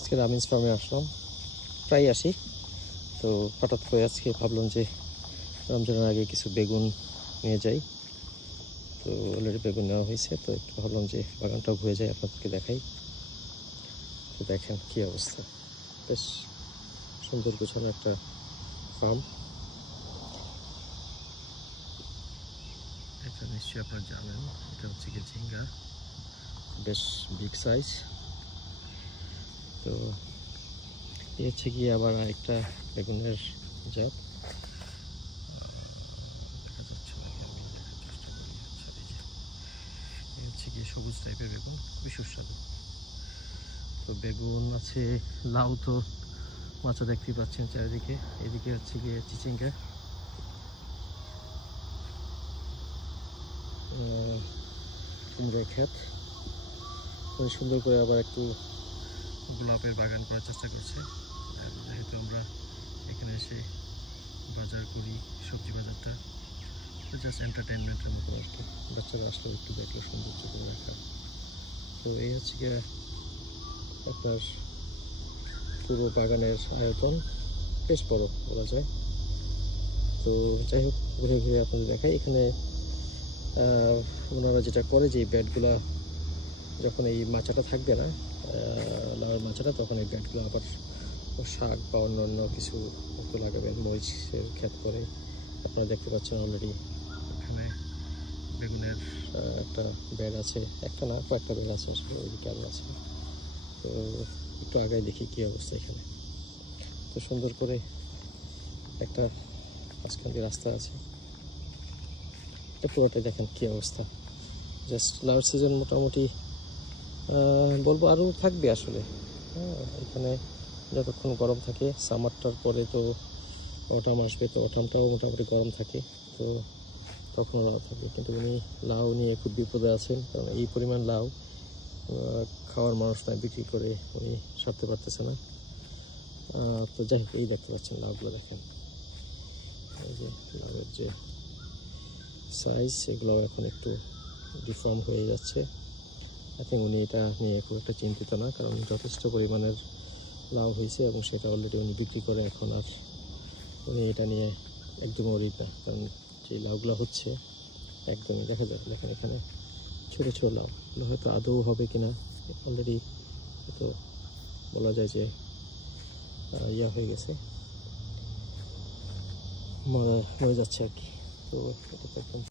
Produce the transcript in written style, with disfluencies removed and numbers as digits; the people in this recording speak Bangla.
আজকে রামিন্স ফার্মে আসলাম, প্রায় আসি। তো হঠাৎ করে আজকে ভাবলাম যে রমজানের আগে কিছু বেগুন নিয়ে যাই। তো অলরেডি বেগুন নেওয়া হয়েছে, তো একটু ভাবলাম যে বাগানটাও ঘুরে যাই, আপনাদেরকে দেখাই। তো দেখেন কি অবস্থা, বেশ সুন্দর গোছানো একটা ফার্ম। এটা নিশ্চয়ই আপনারা জানেন, এটা হচ্ছে কি ঝিঙ্গা, বেশ বিগ সাইজ। তো এই হচ্ছে কি আবার একটা বেগুনের জাত, হচ্ছে কি সবুজ টাইপের বেগুন, খুবই সুস্বাদু। তো বেগুন আছে, লাউ তো মাচা দেখতেই পাচ্ছেন চারিদিকে। এদিকে হচ্ছে গিয়ে চিচিঙ্গা, কুমড়ো ক্ষেত, খুবই সুন্দর করে আবার একটু গোলাপের বাগান করার চেষ্টা করছে। যেহেতু আমরা এখানে এসে বাজার করি, সবজি বাজারটা জাস্ট এন্টারটেনমেন্টের মতো আর কি, বাচ্চারা আসলে একটু দেখলে সৌন্দর্য করে রাখা। তো এই হচ্ছে গিয়ে আপনার পুরো বাগানের আয়তন, বেশ বড় বলা যায়। তো যাই হোক, ঘুরে ঘুরে আপনাদের দেখাই। এখানে ওনারা যেটা করে, যে ব্যাটগুলা যখন এই মাচাটা থাকবে না, লাউয়ের মাচাটা, তখন এই ব্যাটগুলো আবার শাক বা অন্য কিছু একটু লাগাবেন। মরিচের ক্ষেত করে আপনারা দেখতে পাচ্ছেন অলরেডি এখানে বেগুনের একটা বেড আছে, একটা না কয়েকটা বেড আছে, ওইদিকে আরও আছে। তো একটু আগে দেখি কী অবস্থা এখানে। তো সুন্দর করে একটা মাঝখান দিয়ে রাস্তা আছে, এটা পুরোটাই দেখেন কী অবস্থা। জাস্ট লাউয়ের সিজন মোটামুটি বলবো আরও থাকবে আসলে। এখানে যতক্ষণ গরম থাকে, সামারটার পরে তো অটাম আসবে, তো অটামটাও মোটামুটি গরম থাকে, তো তখনও লাউ থাকবে। কিন্তু উনি লাউ নিয়ে খুব বিপদে আছেন, কারণ এই পরিমাণ লাউ খাওয়ার মানুষ নয়, বিক্রি করে উনি সারতে পারতেছে না। তো যাই হোক, এই দেখতে পাচ্ছেন লাউগুলো দেখেন, এই যে লাউয়ের যে সাইজ, এগুলো এখন একটু ডিফর্ম হয়ে যাচ্ছে। এখন উনি এটা নিয়ে খুব একটা চিন্তিত না, কারণ যথেষ্ট পরিমাণের লাভ হয়েছে এবং সেটা অলরেডি উনি বিক্রি করে। এখন আর উনি এটা নিয়ে একদম অরিক না, কারণ যে লাউগুলো হচ্ছে একদমই দেখা যায়। দেখেন এখানে ছোটো ছোটো লাউ, এগুলো হয়তো আদৌ হবে কিনা, অলরেডি হয়তো বলা যায় যে ইয়া হয়ে গেছে, মরে যাচ্ছে আর কি। তো এটা তো একদম